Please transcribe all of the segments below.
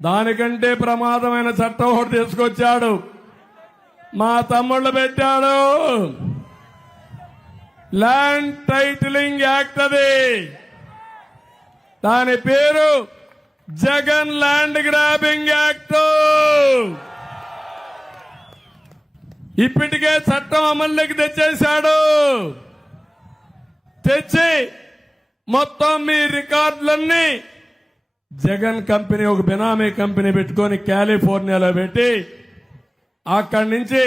దానికంటే ప్రమాదమైన చట్టం ఒకటి తీసుకొచ్చాడు. మా తమ్ముళ్ళు పెట్టాడు. Land titling act. అది దాని పేరు జగన్ ల్యాండ్ గ్రాబింగ్ యాక్ట్. ఇప్పటికే చట్టం అమల్లోకి తెచ్చేశాడు. తెచ్చి మొత్తం మీ రికార్డులన్నీ జగన్ కంపెనీ ఒక బినామీ కంపెనీ పెట్టుకొని కాలిఫోర్నియాలో పెట్టి అక్కడి నుంచి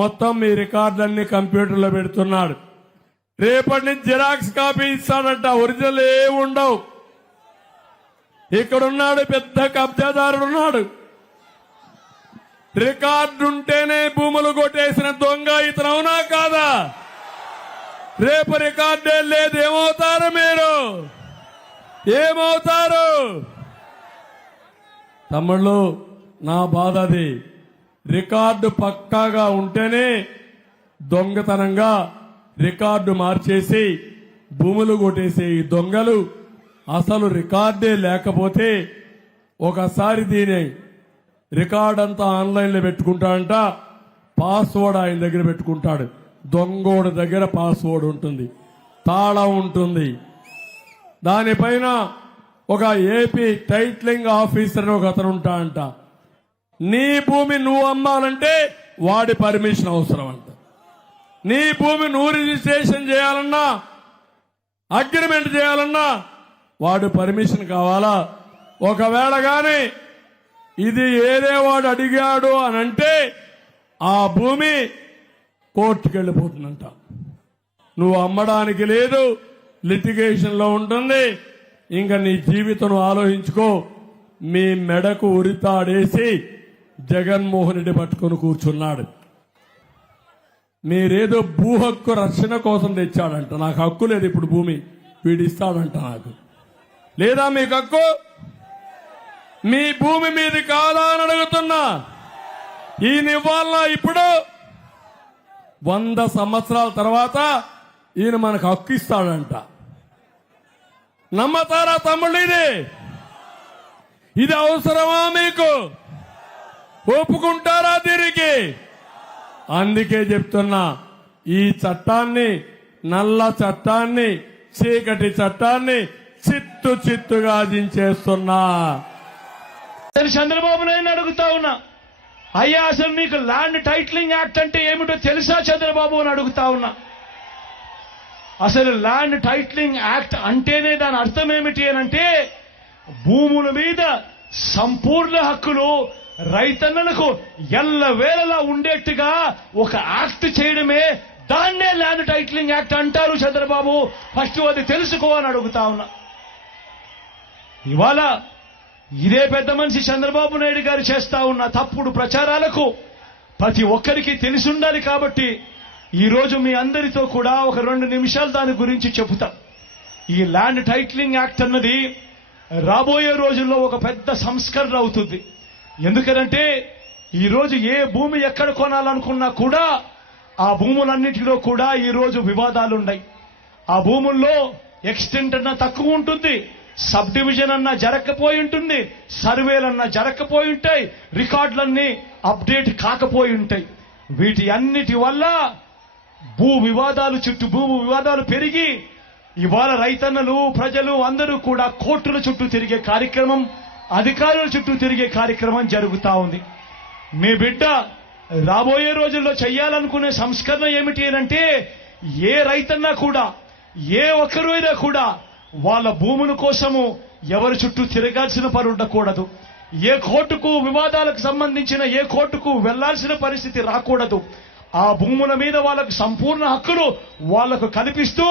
మొత్తం మీ రికార్డులన్నీ కంప్యూటర్లో పెడుతున్నాడు. రేపటి నుంచి జిరాక్స్ కాపీ ఇస్తాడంట. ఒరిజినల్ ఏముండవు. ఇక్కడున్నాడు పెద్ద కబ్జాదారుడున్నాడు. రికార్డు ఉంటేనే భూములు కొట్టేసిన దొంగ ఇతను. అవునా కాదా? రేపు రికార్డే లేదు. ఏమవుతారు మీరు? ఏమవుతారు? తమ్ముళ్ళు, నా బాధ అది. రికార్డు పక్కాగా ఉంటేనే దొంగతనంగా రికార్డు మార్చేసి భూములు కొట్టేసే ఈ దొంగలు అసలు రికార్డే లేకపోతే ఒకసారి దీని రికార్డ్ అంతా ఆన్లైన్లో పెట్టుకుంటాడంట. పాస్వర్డ్ ఆయన దగ్గర పెట్టుకుంటాడు. దొంగోడు దగ్గర పాస్వర్డ్ ఉంటుంది, తాళం ఉంటుంది. దానిపైన ఒక ఏపీ టైటిలింగ్ ఆఫీసర్ ఒక అతను ఉంటాడంట. నీ భూమి నువ్వు అమ్మాలంటే వాడి పర్మిషన్ అవసరం అంట. నీ భూమి నువ్వు రిజిస్ట్రేషన్ చేయాలన్నా, అగ్రిమెంట్ చేయాలన్నా వాడు పర్మిషన్ కావాలా? ఒకవేళ గాని ఇది ఏదే వాడు అడిగాడు అని అంటే ఆ భూమి కోర్టుకు వెళ్ళిపోతుందంట. నువ్వు అమ్మడానికి లేదు, లిటిగేషన్ లో ఉంటుంది. ఇంకా నీ జీవితం ఆలోచించుకో. మీ మెడకు ఉరితాడేసి జగన్మోహన్ రెడ్డి పట్టుకొని కూర్చున్నాడు. మీరేదో భూ హక్కు రక్షణ కోసం తెచ్చాడంట. నాకు హక్కు లేదు, ఇప్పుడు భూమి వీడిస్తాడంట. నాకు లేదా మీకు హక్కు? మీ భూమి మీది కాదా అని అడుగుతున్నా. ఈయన ఇవ్వాలన్నా? ఇప్పుడు 100 సంవత్సరాల తర్వాత ఈయన మనకు హక్కు ఇస్తాడంట. నమ్మతారా తమ్ముళ్ళు? ఇది అవసరమా మీకు? ఒప్పుకుంటారా దీనికి? అందుకే చెప్తున్నా, ఈ చట్టాన్ని, నల్ల చట్టాన్ని, చీకటి చట్టాన్ని చిత్తు చిత్తుగా దించేస్తున్నా. చంద్రబాబు నాయుడు అడుగుతా ఉన్నా, అయ్యా అసలు నీకు ల్యాండ్ టైటిలింగ్ యాక్ట్ అంటే ఏమిటో తెలుసా చంద్రబాబు అని అడుగుతా ఉన్నా. అసలు ల్యాండ్ టైటిలింగ్ యాక్ట్ అంటేనే దాని అర్థం ఏమిటి అనంటే భూముల మీద సంపూర్ణ హక్కులు రైతన్నలకు ఎల్లవేళలా ఉండేట్టుగా ఒక యాక్ట్ చేయడమే. దాన్నే ల్యాండ్ టైటిలింగ్ యాక్ట్ అంటారు చంద్రబాబు. ఫస్ట్ అది తెలుసుకో అని అడుగుతా ఉన్నా. ఇవాళ ఇదే పెద్ద మనిషి చంద్రబాబు నాయుడు గారు చేస్తా ఉన్న తప్పుడు ప్రచారాలకు ప్రతి ఒక్కరికి తెలిసి ఉండాలి. కాబట్టి ఈరోజు మీ అందరితో కూడా ఒక 2 నిమిషాలు దాని గురించి చెబుతాం. ఈ ల్యాండ్ టైటిలింగ్ యాక్ట్ అన్నది రాబోయే రోజుల్లో ఒక పెద్ద సంస్కరణ అవుతుంది. ఎందుకనంటే ఈరోజు ఏ భూమి ఎక్కడ కొనాలనుకున్నా కూడా ఆ భూములన్నిటిలో కూడా ఈరోజు వివాదాలున్నాయి. ఆ భూముల్లో ఎక్స్టెంట్ అన్నా తక్కువ ఉంటుంది, సబ్ డివిజన్ అన్నా జరగకపోయి ఉంటుంది, సర్వేలన్నా జరగకపోయి ఉంటాయి, రికార్డులన్నీ అప్డేట్ కాకపోయి ఉంటాయి. వీటి అన్నిటి వల్ల భూ వివాదాలు పెరిగి ఇవాళ రైతన్నలు, ప్రజలు అందరూ కూడా కోర్టుల చుట్టూ తిరిగే కార్యక్రమం, అధికారుల చుట్టూ తిరిగే కార్యక్రమం జరుగుతా ఉంది. మీ బిడ్డ రాబోయే రోజుల్లో చెయ్యాలనుకునే సంస్కరణ ఏమిటి అంటే ఏ రైతన్నా కూడా, ఏ ఒక్కరైనా కూడా వాళ్ళ భూముల కోసము ఎవరి చుట్టూ తిరగాల్సిన పని ఉండకూడదు. ఏ కోర్టుకు వివాదాలకు సంబంధించిన ఏ కోర్టుకు వెళ్లాల్సిన పరిస్థితి రాకూడదు. ఆ భూముల మీద వాళ్ళకు సంపూర్ణ హక్కులు వాళ్లకు కల్పిస్తూ,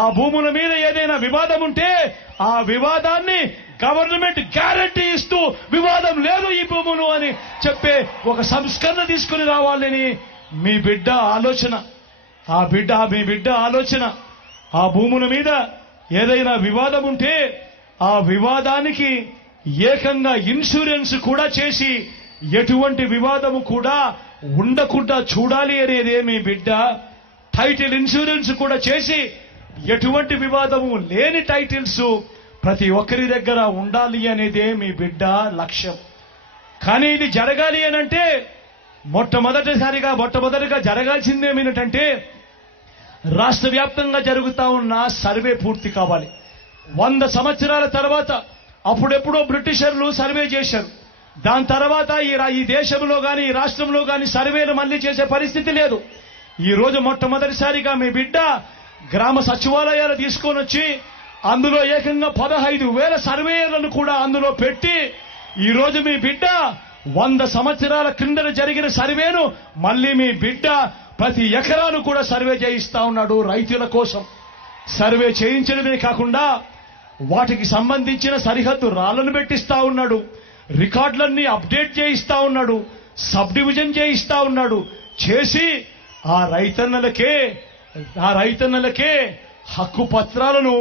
ఆ భూముల మీద ఏదైనా వివాదం ఉంటే ఆ వివాదాన్ని గవర్నమెంట్ గ్యారంటీ ఇస్తూ వివాదం లేదు ఈ భూములు అని చెప్పే ఒక సంస్కరణ తీసుకుని రావాలని మీ బిడ్డ ఆలోచన. మీ బిడ్డ ఆలోచన ఆ భూముల మీద ఏదైనా వివాదం ఉంటే ఆ వివాదానికి ఏకంగా ఇన్సూరెన్స్ కూడా చేసి ఎటువంటి వివాదము కూడా ఉండకుండా చూడాలి అనేదే మీ బిడ్డ. టైటిల్ ఇన్సూరెన్స్ కూడా చేసి ఎటువంటి వివాదము లేని టైటిల్స్ ప్రతి ఒక్కరి దగ్గర ఉండాలి అనేదే మీ బిడ్డ లక్ష్యం. కానీ ఇది జరగాలి అనంటే మొట్టమొదటిగా జరగాల్సిందేమిటంటే రాష్ట్ర వ్యాప్తంగా జరుగుతా ఉన్న సర్వే పూర్తి కావాలి. 100 సంవత్సరాల తర్వాత అప్పుడెప్పుడో బ్రిటిషర్లు సర్వే చేశారు. దాని తర్వాత ఈ దేశంలో గాని ఈ రాష్ట్రంలో గాని సర్వేలు మళ్ళీ చేసే పరిస్థితి లేదు. ఈ రోజు మొట్టమొదటిసారిగా మీ బిడ్డ గ్రామ సచివాలయాలు తీసుకొని వచ్చి అందులో ఏకంగా 15,000 సర్వేలను కూడా అందులో పెట్టి ఈ రోజు మీ బిడ్డ 100 సంవత్సరాల క్రిందట జరిగిన సర్వేను మళ్ళీ మీ బిడ్డ ప్రతి ఎకరాను కూడా సర్వే చేయిస్తా ఉన్నాడు. రైతుల కోసం సర్వే చేయించడమే కాకుండా వాటికి సంబంధించిన సరిహద్దు రాళ్లను పెట్టిస్తా ఉన్నాడు. రికార్డులన్నీ అప్డేట్ చేయిస్తా ఉన్నాడు. సబ్ డివిజన్ చేయిస్తా ఉన్నాడు. చేసి ఆ రైతన్నలకే హక్కు పత్రాలను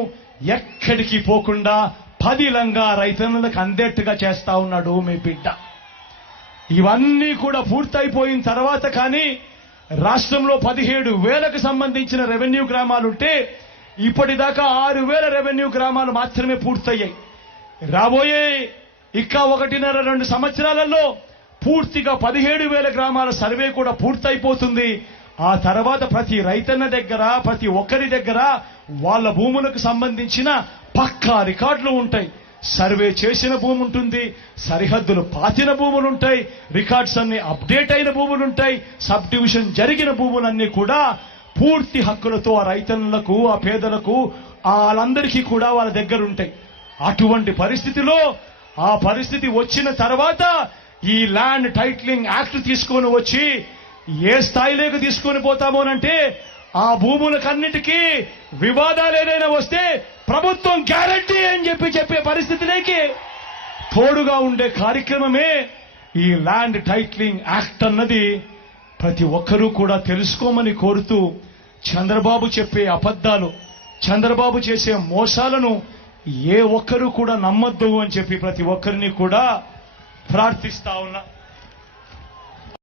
ఎక్కడికి పోకుండా పదిలంగా రైతన్నలకు అందేట్టుగా చేస్తా ఉన్నాడు మీ బిడ్డ. ఇవన్నీ కూడా పూర్తయిపోయిన తర్వాత కానీ రాష్ట్రంలో 17,000కు సంబంధించిన రెవెన్యూ గ్రామాలుంటే ఇప్పటిదాకా 6,000 రెవెన్యూ గ్రామాలు మాత్రమే పూర్తయ్యాయి. రాబోయే ఇంకా 1.5-2 సంవత్సరాలలో పూర్తిగా 17,000 గ్రామాల సర్వే కూడా పూర్తయిపోతుంది. ఆ తర్వాత ప్రతి రైతన్న దగ్గర ప్రతి ఒక్కరి దగ్గర వాళ్ళ భూములకు సంబంధించిన పక్కా రికార్డులు ఉంటాయి. సర్వే చేసిన భూమి ఉంటుంది, సరిహద్దులు పాతిన భూములుంటాయి, రికార్డ్స్ అన్ని అప్డేట్ అయిన భూములుంటాయి, సబ్ డివిజన్ జరిగిన భూములన్నీ కూడా పూర్తి హక్కులతో ఆ రైతన్నులకు ఆ పేదలకు వాళ్ళందరికీ కూడా వాళ్ళ దగ్గర ఉంటాయి. అటువంటి పరిస్థితిలో ఆ పరిస్థితి వచ్చిన తర్వాత ఈ ల్యాండ్ టైటిలింగ్ యాక్ట్ తీసుకొని వచ్చి ఏ స్థాయిలోకి తీసుకొని పోతామోనంటే ఆ భూములకన్నిటికీ వివాదాలు ఏదైనా వస్తే ప్రభుత్వం గ్యారంటీ అని చెప్పే పరిస్థితిలోకి తోడుగా ఉండే కార్యక్రమమే ఈ ల్యాండ్ టైటిలింగ్ యాక్ట్ అన్నది. ప్రతి ఒక్కరూ కూడా తెలుసుకోమని కోరుతూ చంద్రబాబు చెప్పే అబద్ధాలు, చంద్రబాబు చేసే మోసాలను ఏ ఒక్కరూ కూడా నమ్మొద్దు అని చెప్పి ప్రతి ఒక్కరిని కూడా ప్రార్థిస్తా ఉన్నా.